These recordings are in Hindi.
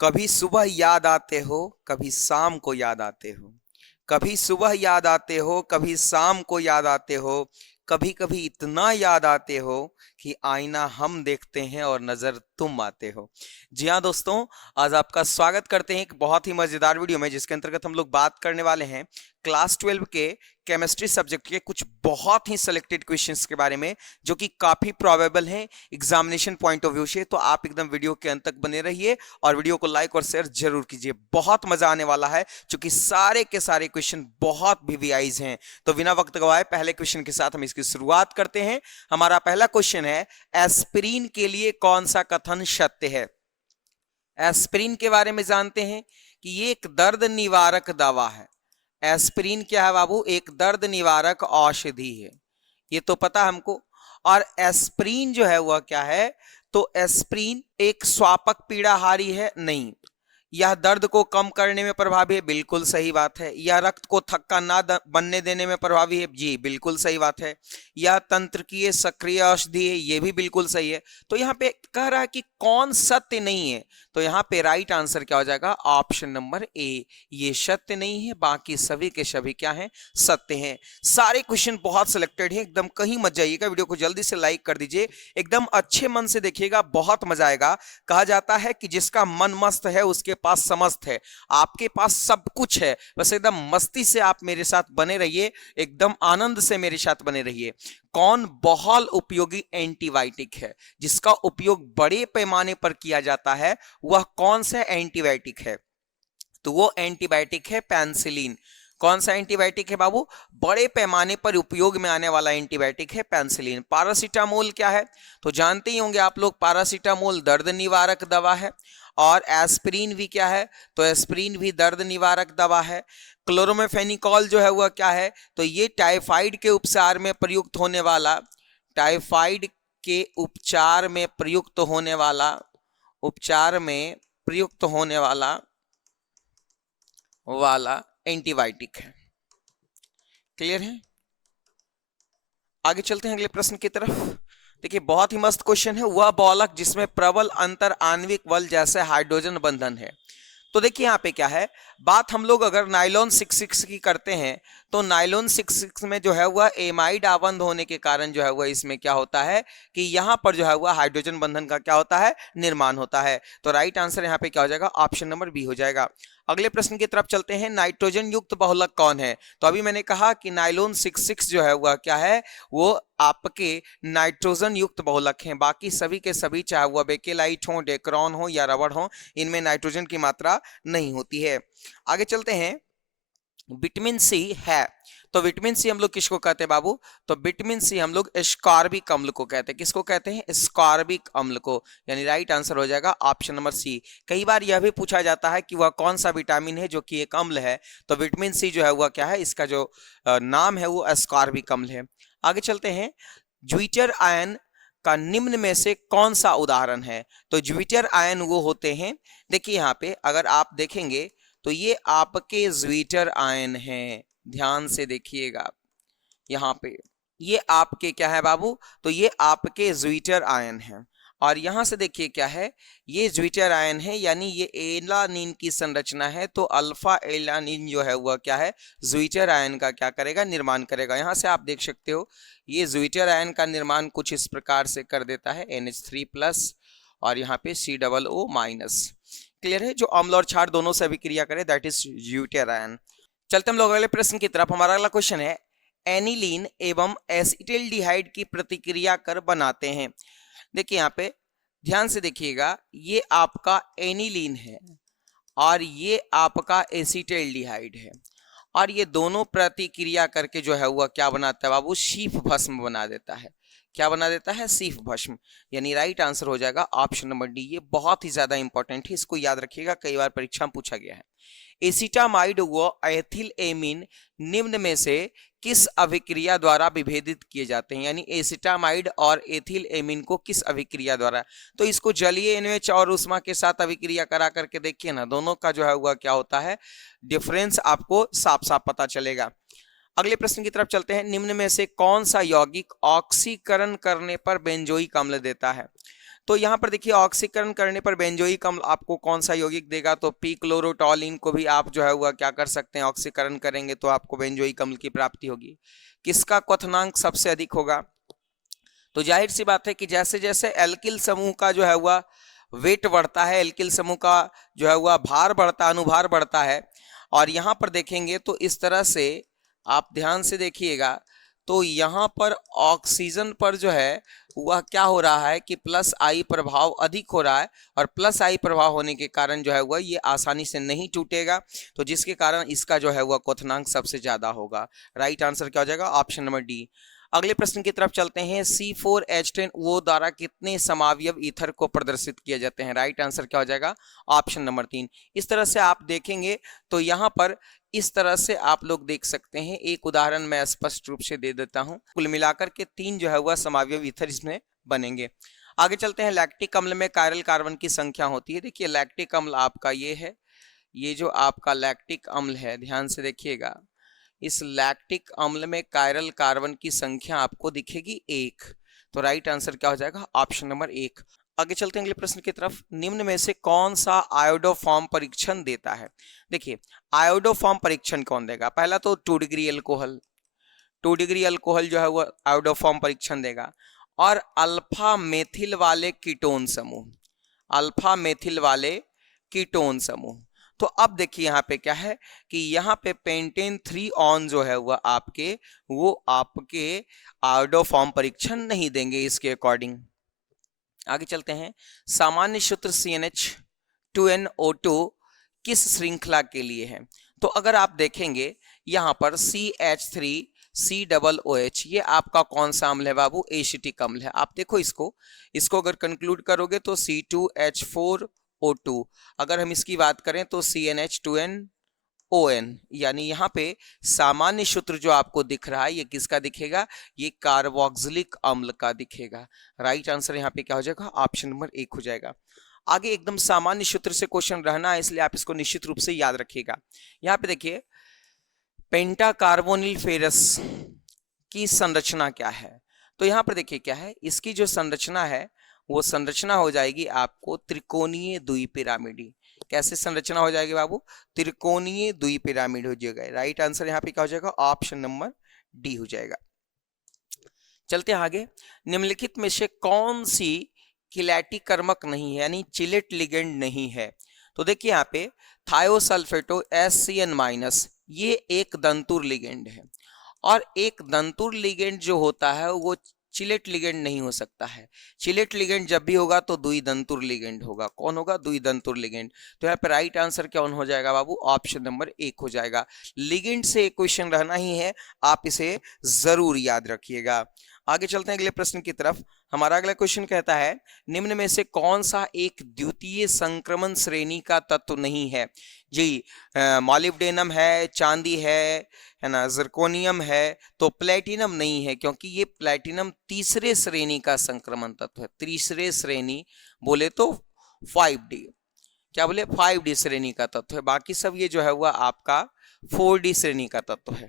कभी सुबह याद आते हो, कभी शाम को याद आते हो। कभी सुबह याद आते हो, कभी शाम को याद आते हो। कभी कभी इतना याद आते हो कि आईना हम देखते हैं और नजर तुम आते हो। जी हाँ दोस्तों, आज आपका स्वागत करते हैं एक बहुत ही मजेदार वीडियो में, जिसके अंतर्गत हम लोग बात करने वाले हैं क्लास 12 के केमिस्ट्री सब्जेक्ट के कुछ बहुत ही सिलेक्टेड क्वेश्चंस के बारे में, जो कि काफी प्रोबेबल हैं एग्जामिनेशन पॉइंट ऑफ व्यू से। तो आप एकदम वीडियो के अंत तक बने रहिए और वीडियो को लाइक और शेयर जरूर कीजिए, बहुत मजा आने वाला है, क्योंकि सारे के सारे क्वेश्चन बहुत वीवीआईज हैं। तो बिना वक्त गवाए पहले क्वेश्चन के साथ हम इसकी शुरुआत करते हैं। हमारा पहला क्वेश्चन है, एस्पिरिन के लिए कौन सा कथन सत्य है? एस्पिरिन के बारे में जानते हैं कि ये एक दर्द निवारक दवा है। एस्पिरिन क्या है बाबू? एक दर्द निवारक औषधि है, ये तो पता हमको। और एस्पिरिन जो है वह क्या है? तो एस्पिरिन एक स्वापक पीड़ाहारी है? नहीं। यह दर्द को कम करने में प्रभावी है? बिल्कुल सही बात है। यह रक्त को थक्का ना बनने देने में प्रभावी है? जी बिल्कुल सही बात है। यह तंत्रिकीय सक्रिय औषधि है? ये भी बिल्कुल सही है। तो यहाँ पे कह रहा है कि कौन सत्य नहीं है, तो यहाँ पे राइट आंसर क्या हो जाएगा? ऑप्शन नंबर ए, ये सत्य नहीं है, बाकी सभी के सभी क्या हैं? सत्य हैं। सारे क्वेश्चन बहुत सिलेक्टेड हैं, एकदम कहीं मत जाइएगा, वीडियो को जल्दी से लाइक कर दीजिए, एकदम अच्छे मन से देखिएगा, बहुत मजा आएगा। कहा जाता है कि जिसका मन मस्त है उसके पास समस्त है। आपके पास सब कुछ है, बस एकदम मस्ती से आप मेरे साथ बने रहिए, एकदम आनंद से मेरे साथ बने रहिए। कौन बहुल उपयोगी एंटीबायोटिक है जिसका उपयोग बड़े पैमाने पर किया जाता है? वह कौन सा एंटीबायोटिक है? तो वो एंटीबायोटिक है पेनिसिलिन। कौन सा एंटीबायोटिक है बाबू? बड़े पैमाने पर उपयोग में आने वाला एंटीबायोटिक है पेनिसिलिन। पैरासीटामोल क्या है? तो जानते ही होंगे आप लोग, पैरासीटामोल दर्द निवारक दवा है। और एस्पिरिन भी क्या है? तो एस्पिरिन भी दर्द निवारक दवा है। क्लोरोमेफेनिकॉल जो है वह क्या है? तो ये टाइफाइड के उपचार में प्रयुक्त होने वाला, टाइफाइड के उपचार में प्रयुक्त होने वाला, उपचार में प्रयुक्त होने वाला एंटीबायोटिक है। क्लियर है? आगे चलते हैं अगले प्रश्न की तरफ। देखिए बहुत ही मस्त क्वेश्चन है, वह बहुलक जिसमें प्रबल अंतर आणविक बल जैसे हाइड्रोजन बंधन है। तो देखिए यहाँ पे क्या है, बात हम लोग अगर नाइलॉन 66 की करते हैं, तो नाइलॉन 66 में जो है वह एमाइड आबंध होने के कारण जो है वह इसमें क्या होता है कि यहाँ पर जो है वह हाइड्रोजन बंधन का क्या होता है? निर्माण होता है। तो राइट आंसर यहाँ पे क्या हो जाएगा? ऑप्शन नंबर बी हो जाएगा। अगले प्रश्न की तरफ चलते हैं, नाइट्रोजन युक्त बहुलक कौन है? तो अभी मैंने कहा कि नाइलॉन 66 जो है वह क्या है? वो आपके नाइट्रोजन युक्त बहुलक हैं। बाकी सभी के सभी, चाहे वह बेकेलाइट हो, डेक्रॉन हो या रबड़ हो, इनमें नाइट्रोजन की मात्रा नहीं होती है। आगे चलते हैं, विटामिन सी है, तो विटामिन सी हम लोग किसको कहते हैं बाबू? तो विटामिन सी हम लोग एस्कॉर्बिक अम्ल को कहते हैं। किसको कहते हैं? एस्कॉर्बिक अम्ल को, यानी राइट आंसर हो जाएगा ऑप्शन नंबर सी। कई बार यह भी पूछा जाता है कि वह कौन सा विटामिन है जो कि एक अम्ल है, तो विटामिन सी जो है वह क्या है? इसका जो नाम है वो एस्कॉर्बिक अम्ल है। आगे चलते हैं, ज्विटर आयन का निम्न में से कौन सा उदाहरण है? तो ज्विटर आयन वो होते हैं, देखिए यहाँ पे अगर आप देखेंगे तो ये आपके ज्विटर आयन हैं, ध्यान से देखिएगा यहाँ पे, ये आपके क्या है बाबू? तो ये आपके ज्विटर आयन हैं। और यहां से देखिए क्या है, ये ज्विटर आयन है, यानी ये एलानिन की संरचना है। तो अल्फा एलानिन जो है वह क्या है? ज्विटर आयन का क्या करेगा? निर्माण करेगा। यहां से आप देख सकते हो, ये ज्विटर आयन का निर्माण कुछ इस प्रकार से कर देता है, NH3+ और यहाँ पे COO-। क्लियर है? जो अम्ल और क्षार दोनों से अभिक्रिया करे, दैट इज ज्विटर आयन। चलते हम लोग अगले प्रश्न की तरफ। हमारा अगला क्वेश्चन है, एनिलीन एवं एसिटिल्डिहाइड की प्रतिक्रिया कर बनाते हैं। देखिए यहाँ पे ध्यान से देखिएगा, ये आपका एनिलीन है और ये आपका एसिटिल्डिहाइड है, और ये दोनों प्रतिक्रिया करके जो है वह क्या बनाता है बाबू? शीफ भस्म बना देता है। क्या बना देता है? शीफ भस्म। यानी राइट आंसर हो जाएगा ऑप्शन नंबर डी। ये बहुत ही ज्यादा इंपॉर्टेंट है, इसको याद रखिएगा, कई बार परीक्षा में पूछा गया है। एसिटामाइड व एथिल एमीन निम्न में से किस अभिक्रिया द्वारा विभेदित किए जाते हैं? यानी एसिटामाइड और एथिल एमीन को किस अभिक्रिया द्वारा? तो इसको जलीय NH और उष्मा के साथ अभिक्रिया करा करके देखिए ना, दोनों का जो है वह क्या होता है? डिफरेंस आपको साफ साफ पता चलेगा। अगले प्रश्न की तरफ चलते हैं, निम्न में से कौन सा यौगिक ऑक्सीकरण करने पर बेंजोइक अम्ल देता है? तो यहाँ पर देखिए ऑक्सीकरण करने पर बेंजोइक अम्ल आपको कौन सा यौगिक देगा, तो पी क्लोरोटोलिन को भी आप जो है वह क्या कर सकते हैं, ऑक्सीकरण करेंगे तो आपको बेंजोइक अम्ल की प्राप्ति होगी। किसका क्वथनांक सबसे अधिक होगा, तो जाहिर सी बात है कि जैसे जैसे एल्किल समूह का जो है वह वेट बढ़ता है, एल्किल समूह का जो है वह भार बढ़ता, अनुभार बढ़ता है, और यहाँ पर देखेंगे तो इस तरह से आप ध्यान से देखिएगा तो यहाँ पर ऑक्सीजन पर जो है वह क्या हो रहा है कि प्लस आई प्रभाव अधिक हो रहा है, और प्लस आई प्रभाव होने के कारण जो है वह ये आसानी से नहीं टूटेगा, तो जिसके कारण इसका जो है वह क्वथनांक सबसे ज्यादा होगा। राइट आंसर क्या हो जाएगा, ऑप्शन नंबर डी। अगले प्रश्न की तरफ चलते हैं। C4H10 वो द्वारा कितने समावयव ईथर को प्रदर्शित किए जाते हैं, राइट आंसर क्या हो जाएगा, ऑप्शन नंबर 3। इस तरह से आप देखेंगे तो यहाँ पर इस तरह से आप लोग देख सकते हैं, एक उदाहरण मैं स्पष्ट रूप से दे देता हूं। कुल मिलाकर के 3 जो है वह समावयव ईथर इसमें बनेंगे। आगे चलते हैं। लैक्टिक अम्ल में कायरल कार्बन की संख्या होती है। देखिए लैक्टिक अम्ल आपका ये है, ये जो आपका लैक्टिक अम्ल है, ध्यान से देखिएगा, इस लैक्टिक अम्ल में कायरल कार्बन की संख्या आपको दिखेगी 1, तो राइट आंसर क्या हो जाएगा, ऑप्शन नंबर 1। आगे चलते हैं अगले प्रश्न की तरफ। निम्न में से कौन सा आयोडोफॉर्म परीक्षण देता है। देखिए आयोडोफॉर्म परीक्षण कौन देगा, पहला तो 2 डिग्री अल्कोहल, 2 डिग्री अल्कोहल जो है वो आयोडोफॉर्म परीक्षण देगा, और अल्फा मेथिल वाले कीटोन समूह, अल्फा मेथिल वाले कीटोन समूह। तो अब देखिए यहाँ पे क्या है कि यहाँ पे पेंटेन 3 ऑन जो है वह आपके आयोडोफॉर्म परीक्षण नहीं देंगे इसके अकॉर्डिंग। आगे चलते हैं। सामान्य सूत्र CnH2nO2 किस श्रृंखला के लिए है, तो अगर आप देखेंगे यहाँ पर CH3COOH ये आपका कौन सा अम्ल है बाबू, एसिटिक अम्ल है। आप देखो इसको अगर कंक्लूड करोगे तो C2H4O2, अगर हम इसकी बात करें तो CnH2nON, यानी यहाँ पे सामान्य सूत्र जो आपको दिख रहा है ये किसका दिखेगा, ये कार्बोक्सिलिक अम्ल का दिखेगा। राइट आंसर यहाँ पे क्या हो जाएगा, ऑप्शन नंबर 1 हो जाएगा। आगे एकदम सामान्य सूत्र से क्वेश्चन रहना है, इसलिए आप इसको निश्चित रूप से याद रखिएगा। यहाँ पे देखिए पेंटा कार्बोनिल फेरस की संरचना क्या है, तो यहाँ पर देखिए क्या है, इसकी जो संरचना है वो संरचना हो जाएगी आपको त्रिकोणीय द्विपिरामिडी। कैसे संरचना हो जाएगी बाबू, त्रिकोणीय द्विपिरामिड हो जाएगा। राइट आंसर यहाँ पे क्या हो जाएगा, ऑप्शन नंबर डी हो जाएगा। चलते हैं आगे। निम्नलिखित में से कौन सी किलेटिकर्मक नहीं है, यानी चिलेट लिगेंड नहीं है, तो देखिए यहाँ पे थायोसल्फेटो SCN- ये एक दंतुर लिगेंड है, और एक दंतुर लिगेंड जो होता है वो चिलेट लिगेंड नहीं हो सकता है। चिलेट लिगेंड जब भी होगा तो द्विदंतुर लिगेंड होगा। कौन होगा, द्विदंतुर लिगेंड। तो यहाँ पे राइट आंसर क्या हो जाएगा बाबू, ऑप्शन नंबर 1 हो जाएगा। लिगेंड से एक क्वेश्चन रहना ही है, आप इसे जरूर याद रखिएगा। आगे चलते हैं अगले प्रश्न की तरफ। हमारा अगला क्वेश्चन कहता है निम्न में से कौन सा एक द्वितीय संक्रमण श्रेणी का तत्व नहीं है जी, मॉलिब्डेनम है, चांदी है ना, जिरकोनियम है, तो प्लेटिनम नहीं है, क्योंकि ये प्लेटिनम तीसरे श्रेणी का संक्रमण तत्व है। तीसरे श्रेणी बोले तो 5D, क्या बोले 5D श्रेणी का तत्व है, बाकी सब ये जो है वह आपका 4D श्रेणी का तत्व है।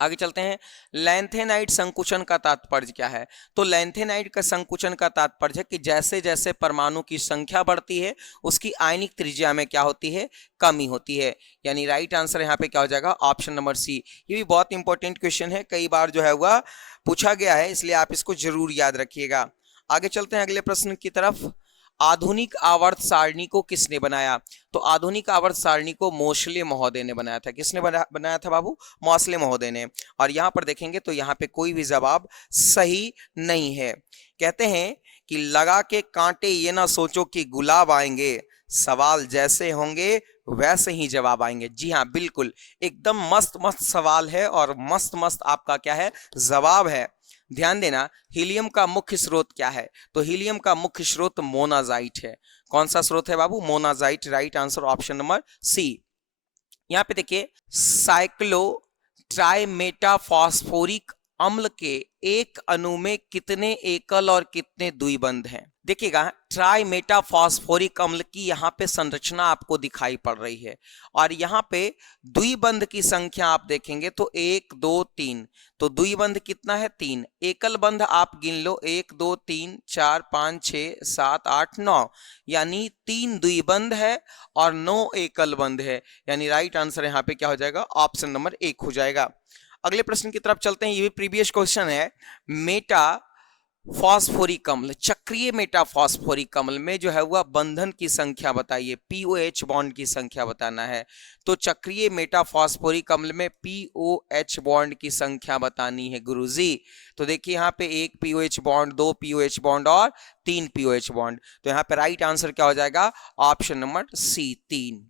आगे चलते हैं। लैंथेनाइड संकुचन का तात्पर्य क्या है, तो लैंथेनाइड का संकुचन का तात्पर्य है कि जैसे जैसे परमाणु की संख्या बढ़ती है उसकी आयनिक त्रिज्या में क्या होती है, कमी होती है। यानी राइट आंसर यहाँ पे क्या हो जाएगा, ऑप्शन नंबर सी। ये भी बहुत इंपॉर्टेंट क्वेश्चन है, कई बार जो है वह पूछा गया है, इसलिए आप इसको जरूर याद रखिएगा। आगे चलते हैं अगले प्रश्न की तरफ। आधुनिक आवर्त सारणी को किसने बनाया, तो आधुनिक आवर्त सारणी को मोसले महोदय ने बनाया था। किसने बनाया था बाबू, मोसले महोदय ने। और यहाँ पर देखेंगे तो यहाँ पे कोई भी जवाब सही नहीं है। कहते हैं कि लगा के कांटे ये ना सोचो कि गुलाब आएंगे, सवाल जैसे होंगे वैसे ही जवाब आएंगे। जी हाँ बिल्कुल, एकदम मस्त मस्त सवाल है और मस्त मस्त आपका क्या है, जवाब है। ध्यान देना, हीलियम का मुख्य स्रोत क्या है, तो हीलियम का मुख्य स्रोत मोनाजाइट है। कौन सा स्रोत है बाबू, monazite. Right answer option number C. यहाँ पे देखिए साइक्लो ट्राइमेटाफॉस्फोरिक अम्ल के एक अणु में कितने एकल और कितने द्विबंध हैं। देखिएगा ट्राई मेटाफॉस्फोरिक अम्ल की यहाँ पे संरचना आपको दिखाई पड़ रही है और यहाँ पे द्विबंध की संख्या आप देखेंगे तो 1 2 3, तो द्विबंध कितना है 3, एकल बंध आप गिन लो 1 2 3 4 5 6 7 8 9, यानी 3 द्विबंध है और 9 एकल बंध है, यानी राइट आंसर यहाँ पे क्या हो जाएगा, ऑप्शन नंबर 1 हो जाएगा। अगले प्रश्न की तरफ चलते हैं, ये भी प्रीवियस क्वेश्चन है। मेटा फॉस्फोरिक अम्ल, चक्रीय मेटाफॉस्फोरिक अम्ल में जो है वह बंधन की संख्या बताइए, पीओएच बॉन्ड की संख्या बताना है। तो चक्रीय मेटाफॉस्फोरिक अम्ल में पीओएच बॉन्ड की संख्या बतानी है गुरुजी। तो देखिए यहाँ पे 1 पीओएच बॉन्ड, 2 पीओएच बॉन्ड और 3 पीओएच बॉन्ड। तो यहाँ पे राइट आंसर क्या हो जाएगा, ऑप्शन नंबर सी 3।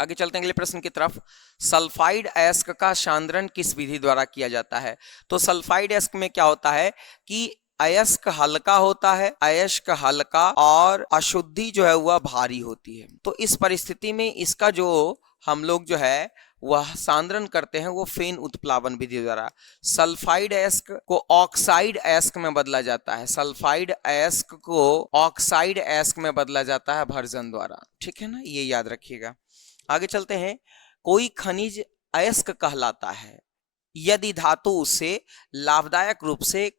आगे चलते हैं अगले प्रश्न की तरफ। सल्फाइड अयस्क का सांद्रण किस विधि द्वारा किया जाता है? तो सल्फाइड अयस्क में क्या होता है कि अयस्क हल्का होता है, अयस्क हल्का और अशुद्धि जो है वह भारी होती है। तो इस परिस्थिति में इसका जो हम लोग जो है वह सांद्रण करते हैं वो फेन उत्प्लावन विधि द्वारा। सल्फाइड अयस्क को ऑक्साइड अयस्क में बदला जाता है, सल्फाइड अयस्क को ऑक्साइड अयस्क में बदला जाता है भर्जन द्वारा, ठीक है ना, ये याद रखिएगा। आगे चलते हैं, कोई खनिज अयस्क कहलाता है यदि धातु उससे लाभदायक रूप से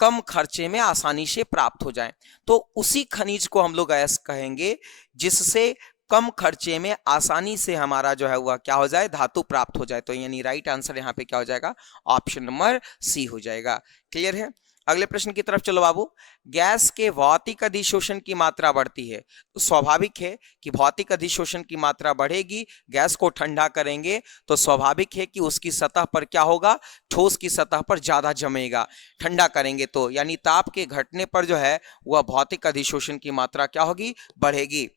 कम खर्चे में आसानी से प्राप्त हो जाए। तो उसी खनिज को हम लोग अयस्क कहेंगे जिससे कम खर्चे में आसानी से हमारा जो है वह क्या हो जाए, धातु प्राप्त हो जाए। तो यानी राइट आंसर यहाँ पे क्या हो जाएगा, ऑप्शन नंबर सी हो जाएगा। क्लियर है? अगले प्रश्न की तरफ चलो बाबू। गैस के भौतिक अधिशोषण की मात्रा बढ़ती है, तो स्वाभाविक है कि भौतिक अधिशोषण की मात्रा बढ़ेगी, गैस को ठंडा करेंगे तो स्वाभाविक है कि उसकी सतह पर क्या होगा, ठोस की सतह पर ज्यादा जमेगा, ठंडा करेंगे तो, यानी ताप के घटने पर जो है वह भौतिक अधिशोषण की मात्रा क्या होगी, बढ़ेगी।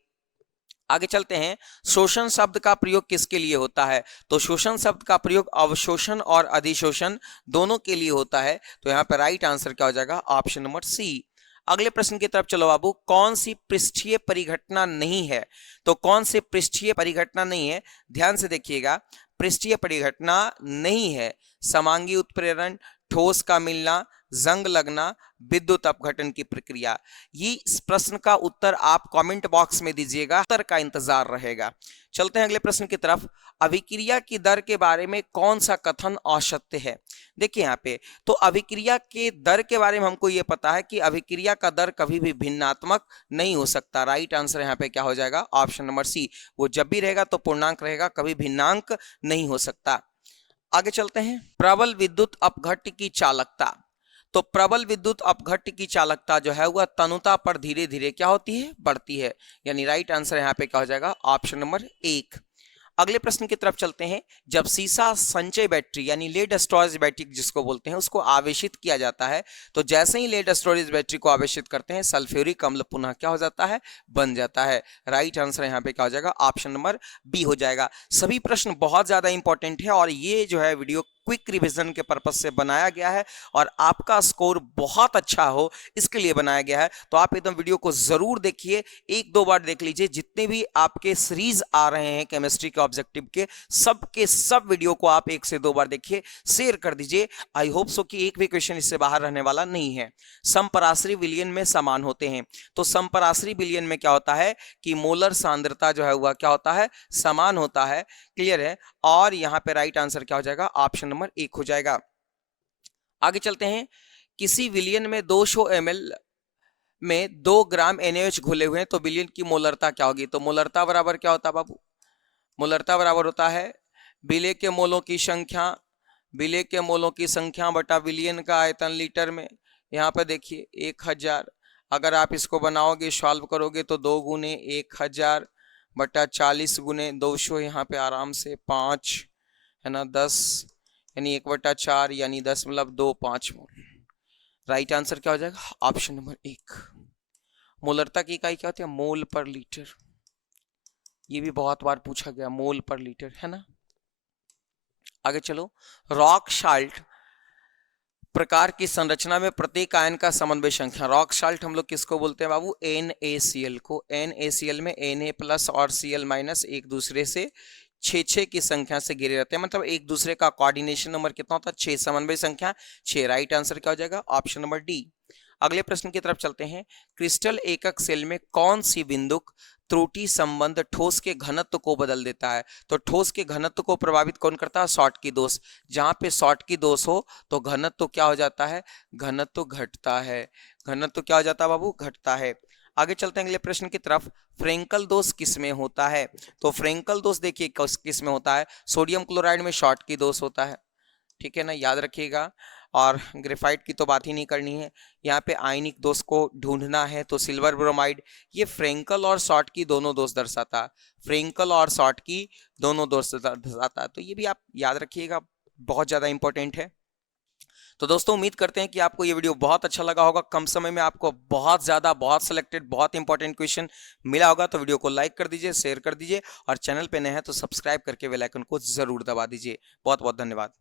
आगे चलते हैं, शोषण शब्द का प्रयोग किसके लिए होता है? तो शोषण शब्द का प्रयोग अवशोषण और अधिशोषण दोनों के लिए होता है। तो यहाँ पर राइट आंसर क्या हो जाएगा, ऑप्शन नंबर सी। अगले प्रश्न की तरफ चलो बाबू। कौन सी पृष्ठीय परिघटना नहीं है? तो कौन सी पृष्ठीय परिघटना नहीं है, ध्यान से देखिएगा। पृष्ठीय परिघटना नहीं है समांगी उत्प्रेरण, ठोस का मिलना, जंग लगना, विद्युत अपघटन की प्रक्रिया। ये इस प्रश्न का उत्तर आप कमेंट बॉक्स में दीजिएगा, उत्तर का इंतजार रहेगा। चलते हैं अगले प्रश्न की तरफ। अभिक्रिया की दर के बारे में कौन सा कथन असत्य है? देखिए यहाँ पे, तो अभिक्रिया के दर के बारे में हमको ये पता है कि अभिक्रिया का दर कभी भी भिन्नात्मक नहीं हो सकता। राइट आंसर यहाँ पे क्या हो जाएगा, ऑप्शन नंबर सी। वो जब भी रहेगा तो पूर्णांक रहेगा, कभी भिन्नांक नहीं हो सकता। आगे चलते हैं, प्रबल विद्युत अपघट्ट की चालकता। तो प्रबल विद्युत अपघट्ट की चालकता जो है वह तनुता पर धीरे धीरे क्या होती है, बढ़ती है, यानी राइट आंसर यहाँ पे क्या हो जाएगा, ऑप्शन नंबर 1। अगले प्रश्न की तरफ चलते हैं। जब सीसा संचय बैटरी यानी लेड स्टोरेज बैटरी जिसको बोलते हैं उसको आवेशित किया जाता है, तो जैसे ही लेड स्टोरेज बैटरी को आवेशित करते हैं सल्फ्यूरिक अम्ल पुनः क्या हो जाता है, बन जाता है। राइट आंसर यहाँ पे क्या हो जाएगा, ऑप्शन नंबर बी हो जाएगा। सभी प्रश्न बहुत ज्यादा इंपॉर्टेंट है और ये जो है वीडियो क्विक रिवीजन के पर्पज से बनाया गया है और आपका स्कोर बहुत अच्छा हो इसके लिए बनाया गया है। तो आप एकदम वीडियो को जरूर देखिए, 1-2 बार देख लीजिए। जितने भी आपके सीरीज आ रहे हैं केमिस्ट्री के ऑब्जेक्टिव के सब वीडियो को आप 1 से 2 बार देखिए, शेयर कर दीजिए। आई होप सो कि एक भी क्वेश्चन इससे बाहर रहने वाला नहीं है। समपराश्री विलयन में समान होते हैं, तो समपराश्री विलयन में क्या होता है कि मोलर सांद्रता जो है वह क्या होता है, समान होता है। क्लियर है? और यहां पे राइट आंसर क्या हो जाएगा, ऑप्शन नंबर 1 हो जाएगा। आगे चलते हैं, किसी विलयन में 200 ml में 2 ग्राम NaOH घुले हुए हैं तो विलयन की मोलरता क्या होगी? तो मोलरता बराबर क्या होता है बाबू, मोलरता बराबर होता है विलय के मोलों की संख्या, विलय के मोलों की संख्या बटा विलयन का आयतन लीटर में। यहाँ पर देखिए 1000, अगर आप इसको बनाओगे सॉल्व करोगे तो 2 गुने 1000 बटा 40 गुने 200, यहाँ पे आराम से 5 है ना, 10 यानी 1/4 यानी 10.25 मोल। राइट आंसर क्या हो जाएगा, ऑप्शन नंबर 1। मोलरता की इकाई क्या होती है, मोल पर लीटर। ये भी बहुत बार पूछा गया, मोल पर लीटर, है ना। आगे चलो, रॉक साल्ट प्रकार की संरचना में प्रत्येक आयन का समन्वय संख्या। रॉक साल्ट हम लोग किसको बोलते हैं बाबू, NaCl को। NaCl में Na+ और Cl- एक दूसरे से 6 की संख्या से घिरे रहते हैं, मतलब एक दूसरे का कोऑर्डिनेशन नंबर कितना होता है, 6, समन्वय संख्या 6। राइट आंसर क्या हो जाएगा, ऑप्शन नंबर डी। अगले प्रश्न की तरफ चलते हैं। क्रिस्टल एकक सेल में कौन सी बिंदुक त्रुटि संबंध ठोस के घनत्व को बदल देता है? तो ठोस के घनत्व को प्रभावित कौन करता है? शॉर्टकी दोष। जहां पे शॉर्टकी दोष हो तो घनत्व क्या हो जाता है? घनत्व घटता है। घनत्व क्या हो जाता है बाबू? घटता है। आगे चलते हैं अगले प्रश्न की तरफ। फ्रेंकल दोष किस में होता है? तो फ्रेंकल दोष देखिए किस में होता है? सोडियम क्लोराइड में शॉर्टकी दोष होता है, ठीक है ना, याद रखिएगा। और ग्रेफाइट की तो बात ही नहीं करनी है। यहाँ पे आयनिक दोष को ढूंढना है तो सिल्वर ब्रोमाइड। ये फ्रेंकल और शॉर्टकी दोनों दोष दर्शाता है। फ्रेंकल और शॉर्टकी दोनों दोष दर्शाता है, तो ये भी आप याद रखिएगा, बहुत ज्यादा इंपॉर्टेंट है। तो दोस्तों उम्मीद करते हैं कि आपको ये वीडियो बहुत अच्छा लगा होगा। कम समय में आपको बहुत ज्यादा, बहुत सिलेक्टेड, बहुत इंपॉर्टेंट क्वेश्चन मिला होगा। तो वीडियो को लाइक कर दीजिए, शेयर कर दीजिए और चैनल पे नए हैं तो सब्सक्राइब करके बेल आइकन को जरूर दबा दीजिए। बहुत बहुत धन्यवाद।